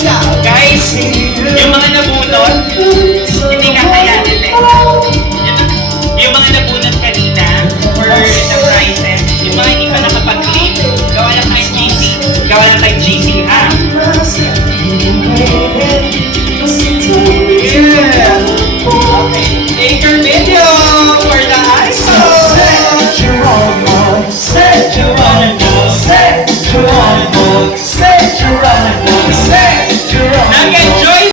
Guys, yung mga nabunot, hindi kakayanin eh. Yung mga nabunot kanina, for the prizes, yung mga hindi pa nakapag-claim, gawa lang tayong GC. Gawa lang tayong GC, ha? Yeah! Okay, take your bid.